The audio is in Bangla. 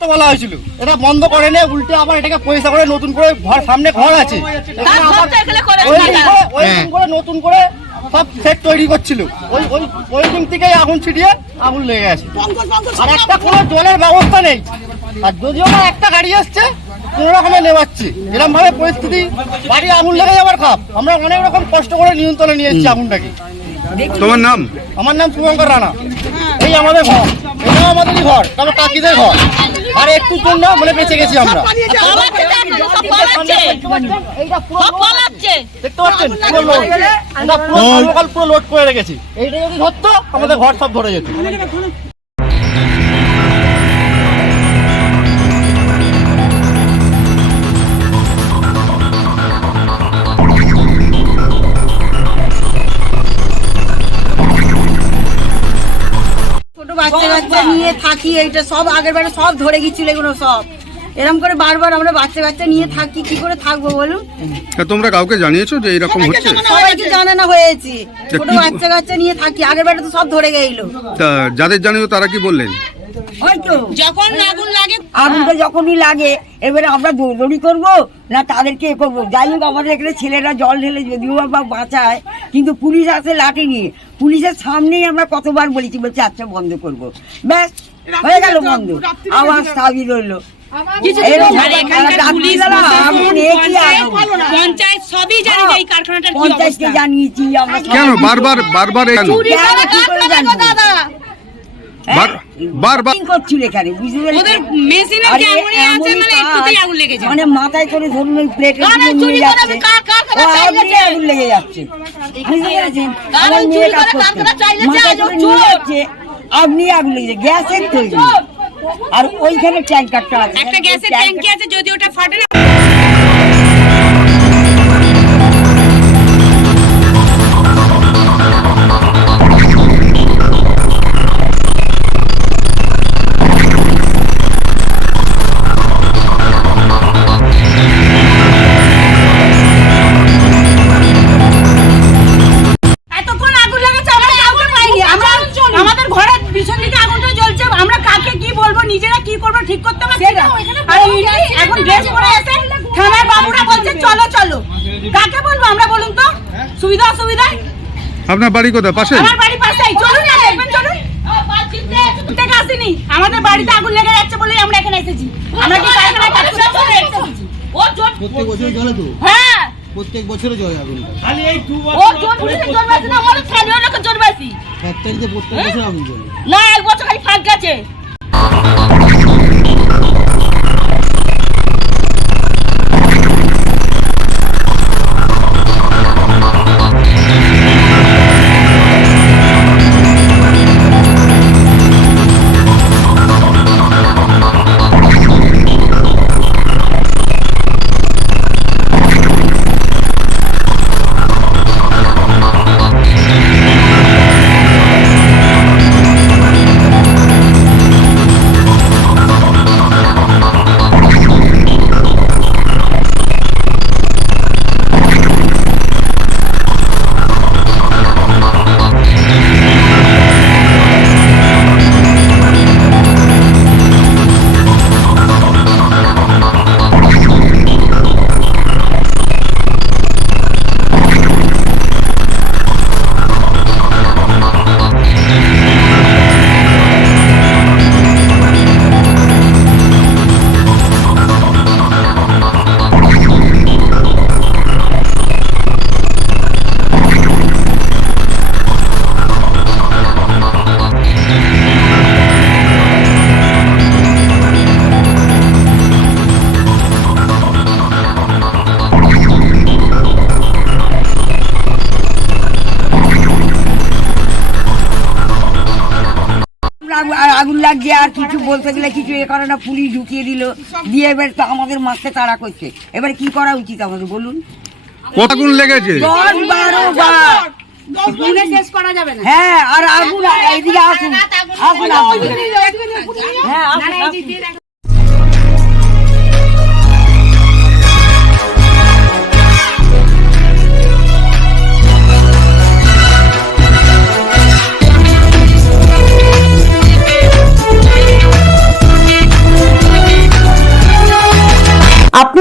তো বলা হয়েছিল। এটা বন্ধ করে নিয়ে উল্টে আবার এটাকে পয়সা করে নতুন করে ঘর সামনে ঘর আছে। আবার করে নতুন করে সব সেট তৈরি করছিল। ওই ওই ওয়েল্ডিং থেকেই আগুন ছিটিয়ে আগুন লেগে গেছে। আর একটা কোনো জলের ব্যবস্থা নেই। আর যদিও বা একটা গাড়ি আসছে কোনো রকমে নেওয়াচ্ছি এরকম ভাবে পরিস্থিতি বাড়ি আগুন লেগে যাবার খাপ আমরা অনেক রকম কষ্ট করে নিয়ন্ত্রণে নিয়ে এসেছি আগুনটাকে। তোমার নাম? আমার নাম শুভঙ্কর রানা। এই আমাদের ঘর। এটাও আমাদেরই ঘর তারপর কাকিদের ঘর। আর একটু জন্য মানে বেঁচে গেছি আমরা। দেখতে পাচ্ছেন? পুরো লোড। এটা পুরো থার্মোকল পুরো লোড করে রেখেছি। এইটা যদি ধরতো আমাদের ঘর সব ধরে যেত। বাচ্চা নিয়ে থাকি এইটা সব আগের বারে সব ধরে গেছিল এগুলো সব। এরকম করে বারবার আমরা বাচ্চা কাচ্চা নিয়ে থাকি কি করে থাকব বলুন? তা তোমরা কাউকে জানিয়েছো যে এরকম হচ্ছে? সবাইকে জানানো হয়েছে। ছোট বাচ্চা কাচ্চা নিয়ে থাকি আগের বারে তো সব ধরে গেইলো। তা যাদের জানিও তারা কি বললেন? হয়তো। যখন আগুন লাগে আগুনটা যখনই লাগে এবারে আমরা দৌড়দৌড়ি করব না তাদেরকে এ করব। যাই হোক আমাদের এখানে ছেলেরা জল ঢেলে যদিও বা বাঁচায় কিন্তু পুলিশ আসে লাঠি নিয়ে। পুলিশের সামনেই আমরা কতবার বলেছি বলছি আচ্ছা বন্ধ করব। ব্যাস হয়ে গেল বন্ধ। আবার কি পঞ্চায়েতকে জানিয়েছি কেন? বারবার বারবার মানে মানে মাথায় করে ধরুন ওই প্লেটে আপনি আগুন লেগে যাচ্ছে। আপনি গ্যাসের তৈরি। আর ওইখানে ট্যাঙ্কারটা আছে। একটা গ্যাসের ট্যাঙ্কি আছে? যদি ওটা ফাটে না পিছন দিকে আগুনটা জ্বলছে আমরা কাকে কি বলব নিজেরা কি করব ঠিক করতে পারছি না। আর ইনি এখন ড্রেস পরে আছে থানার বাবুরা বলছে চলো চলো। কাকে বলব আমরা বলুন তো? সুবিধা অসুবিধা আপনার বাড়ি কোথায়? পাশে? আমার বাড়ির পাশেই। চলুন না দেখবেন চলুন। থেকে আসিনি। আমাদের বাড়িতে আগুন লেগে যাচ্ছে বলেই আমরা এখানে এসেছি। আমরা কি কারখানায় কাজ করতে এসেছি ও জোর প্রত্যেক বছর জ্বলে তো? হ্যাঁ। প্রত্যেক বছরে জ্বলে আগুন। ও জোর পুলিশের জোর বেশি না আমাদের স্থানীয় লোকের আগুন জ্বলে না এক বছর খালি ফাঁক গেছে আগুন লাগছে আর কিছু বলতে গেলে কিছু এ করে না পুলিশ ঢুকিয়ে দিল দিয়ে এবার তো আমাদের মারতে তাড়া করছে এবার কি করা উচিত আমাদের বলুন কত আগুন লেগেছে দশ বারো বার গুনে শেষ করা যাবে না হ্যাঁ আর আগুন এদিকে আসুন আসুন আসুন হ্যাঁ